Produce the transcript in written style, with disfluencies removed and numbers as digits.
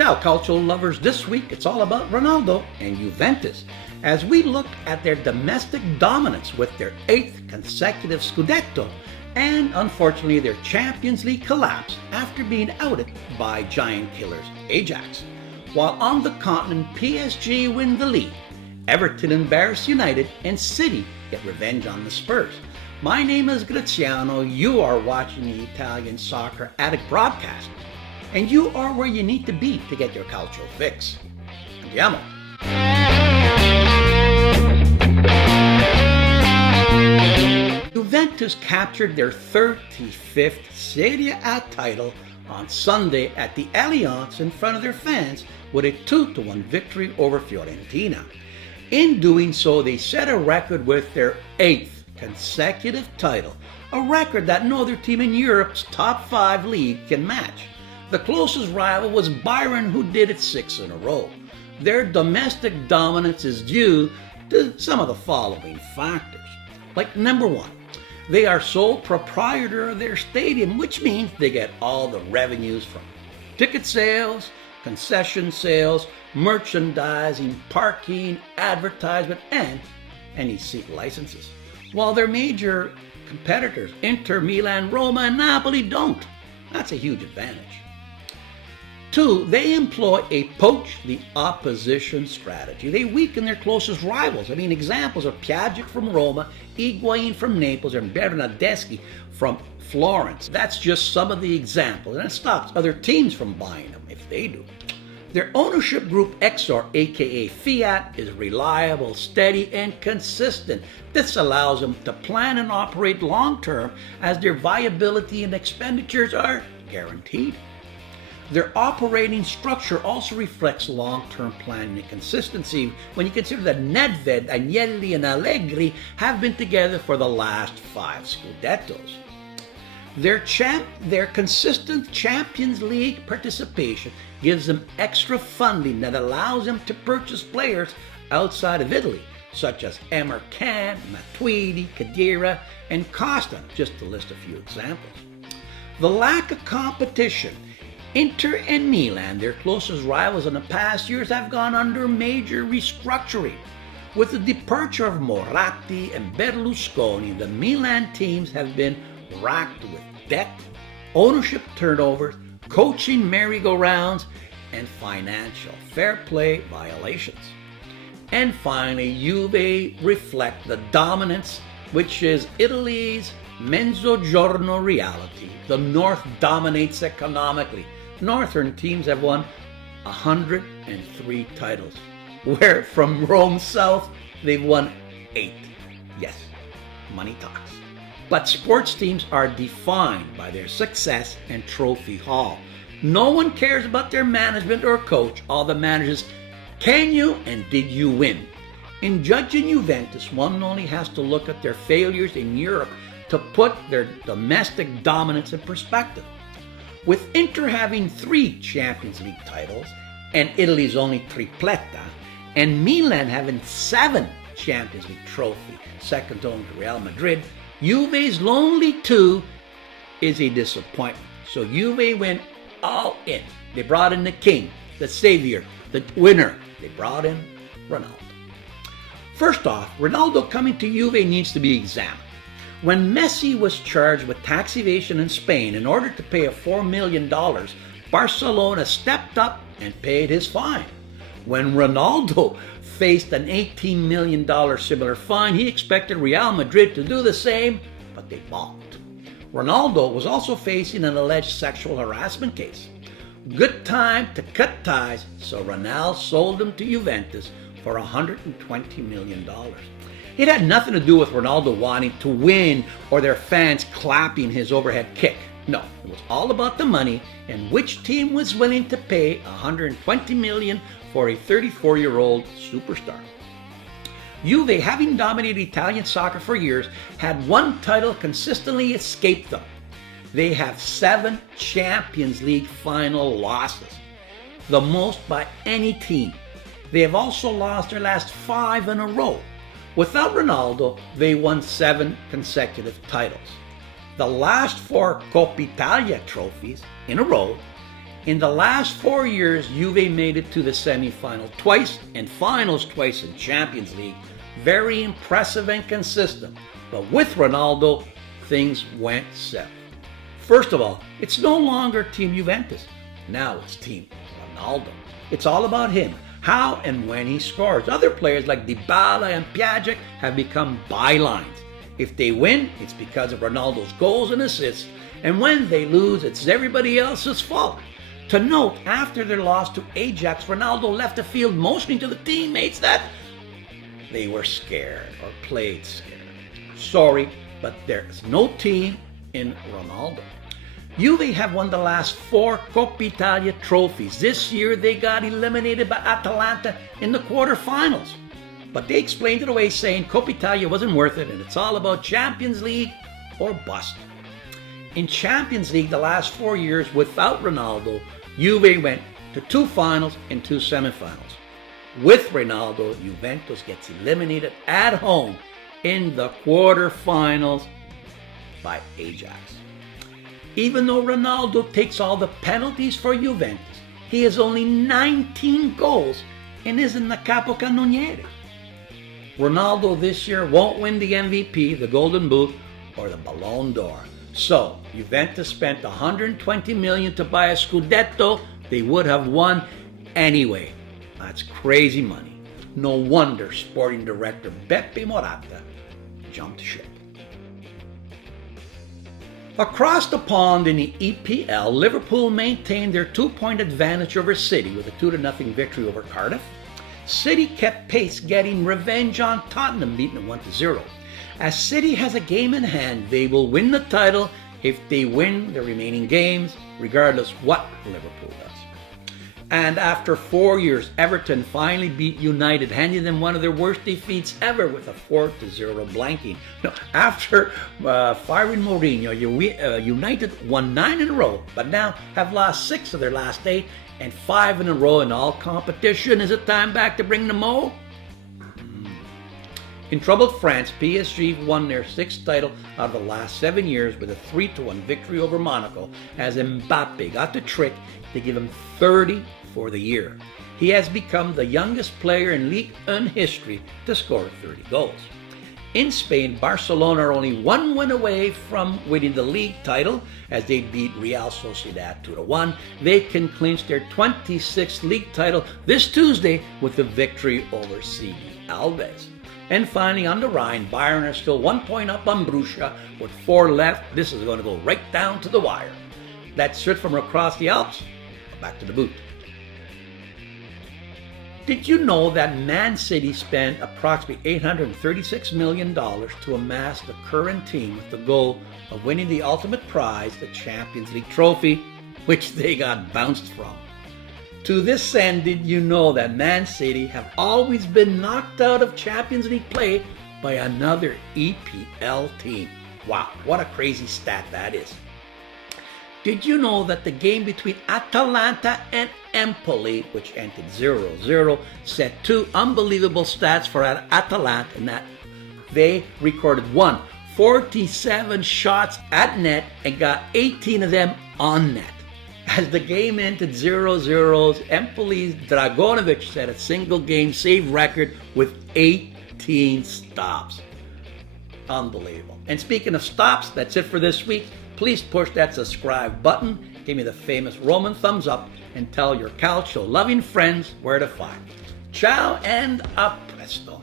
Ciao, calcio lovers. This week it's all about Ronaldo and Juventus as we look at their domestic dominance with their 8th consecutive Scudetto and, unfortunately, their Champions League collapse after being outed by giant killers Ajax. While on the continent, PSG win the league, Everton embarrass United, and City get revenge on the Spurs. My name is Graziano. You are watching the Italian Soccer Addict broadcast, and you are where you need to be to get your calcio fix. Andiamo! Juventus captured their 35th Serie A title on Sunday at the Allianz in front of their fans with a 2-1 victory over Fiorentina. In doing so, they set a record with their 8th consecutive title, a record that no other team in Europe's top 5 league can match. The closest rival was Bayern, who did it 6 in a row. Their domestic dominance is due to some of the following factors. Like number 1, they are sole proprietor of their stadium, which means they get all the revenues from ticket sales, concession sales, merchandising, parking, advertisement, and any seat licenses. While their major competitors, Inter, Milan, Roma, and Napoli, don't. That's a huge advantage. 2, they employ a poach the opposition strategy. They weaken their closest rivals. Examples are Piagic from Roma, Higuain from Naples, and Bernardeschi from Florence. That's just some of the examples, and it stops other teams from buying them if they do. Their ownership group, Exor, aka Fiat, is reliable, steady, and consistent. This allows them to plan and operate long-term as their viability and expenditures are guaranteed. Their operating structure also reflects long-term planning and consistency when you consider that Nedved, Agnelli, and Allegri have been together for the last 5 Scudettos. Their consistent Champions League participation gives them extra funding that allows them to purchase players outside of Italy, such as Emmer Can, Matuidi, Khedira, and Costa, just to list a few examples. The lack of competition. Inter and Milan, their closest rivals in the past years, have gone under major restructuring. With the departure of Moratti and Berlusconi, the Milan teams have been racked with debt, ownership turnovers, coaching merry-go-rounds, and financial fair play violations. And finally, Juve reflect the dominance, which is Italy's mezzogiorno reality. The North dominates economically. Northern teams have won 103 titles, where from Rome south, they've won 8. Yes, money talks. But sports teams are defined by their success and trophy haul. No one cares about their management or coach. All that matters is, can you and did you win? In judging Juventus, one only has to look at their failures in Europe to put their domestic dominance in perspective. With Inter having 3 Champions League titles and Italy's only tripletta, and Milan having 7 Champions League trophies, second only to Real Madrid, Juve's lonely 2 is a disappointment. So Juve went all in. They brought in the king, the savior, the winner. They brought in Ronaldo. First off, Ronaldo coming to Juve needs to be examined. When Messi was charged with tax evasion in Spain in order to pay a $4 million, Barcelona stepped up and paid his fine. When Ronaldo faced an $18 million similar fine, he expected Real Madrid to do the same, but they balked. Ronaldo was also facing an alleged sexual harassment case. Good time to cut ties, so Ronaldo sold him to Juventus for $120 million. It had nothing to do with Ronaldo wanting to win or their fans clapping his overhead kick. No, it was all about the money and which team was willing to pay $120 million for a 34-year-old superstar. Juve, having dominated Italian soccer for years, had one title consistently escape them. They have 7 Champions League final losses, the most by any team. They have also lost their last 5 in a row. Without Ronaldo, they won 7 consecutive titles. The last 4 Coppa Italia trophies in a row In the last 4 years, Juve made it to the semi-final twice and finals twice in Champions League. Very impressive and consistent. But with Ronaldo, things went south. First of all, it's no longer Team Juventus. Now it's Team Ronaldo. It's all about him, how and when he scores. Other players like Dybala and Piaget have become bylines. If they win, it's because of Ronaldo's goals and assists, and when they lose, it's everybody else's fault. To note, after their loss to Ajax, Ronaldo left the field motioning to the teammates that they were scared or played scared. Sorry, but there is no team in Ronaldo. Juve have won the last 4 Coppa Italia trophies. This year they got eliminated by Atalanta in the quarterfinals. But they explained it away saying Coppa Italia wasn't worth it and it's all about Champions League or bust. In Champions League the last 4 years without Ronaldo, Juve went to 2 finals and 2 semifinals. With Ronaldo, Juventus gets eliminated at home in the quarterfinals by Ajax. Even though Ronaldo takes all the penalties for Juventus, he has only 19 goals and isn't the capocannoniere. Ronaldo this year won't win the MVP, the Golden Boot, or the Ballon d'Or. So, Juventus spent $120 million to buy a Scudetto they would have won anyway. That's crazy money. No wonder sporting director Beppe Morata jumped ship. Across the pond in the EPL, Liverpool maintained their 2-point advantage over City with a 2-0 victory over Cardiff. City kept pace, getting revenge on Tottenham, beating them 1-0. As City has a game in hand, they will win the title if they win the remaining games, regardless what Liverpool does. And after 4 years, Everton finally beat United, handing them one of their worst defeats ever with a 4-0 blanking. No, after firing Mourinho, United won 9 in a row, but now have lost 6 of their last 8 and 5 in a row in all competition. Is it time back to bring the Mo? In troubled France, PSG won their 6th title out of the last 7 years with a 3-1 victory over Monaco as Mbappe got the trick to give him 30 for the year. He has become the youngest player in Ligue 1 history to score 30 goals. In Spain, Barcelona are only 1 win away from winning the league title as they beat Real Sociedad 2-1. They can clinch their 26th league title this Tuesday with a victory over CB Alves. And finally, on the Rhine, Bayern are still 1 point up on Borussia with 4 left. This is going to go right down to the wire. That's it from across the Alps. Back to the boot. Did you know that Man City spent approximately $836 million to amass the current team with the goal of winning the ultimate prize, the Champions League trophy, which they got bounced from? To this end, did you know that Man City have always been knocked out of Champions League play by another EPL team? Wow, what a crazy stat that is. Did you know that the game between Atalanta and Empoli, which ended 0-0, set 2 unbelievable stats for Atalanta, and that they recorded 47 shots at net and got 18 of them on net. As the game ended 0-0, Empoli's Dragonovic set a single game save record with 18 stops. Unbelievable. And speaking of stops, that's it for this week. Please push that subscribe button, give me the famous Roman thumbs up, and tell your calcio-loving friends where to find. Ciao and a presto.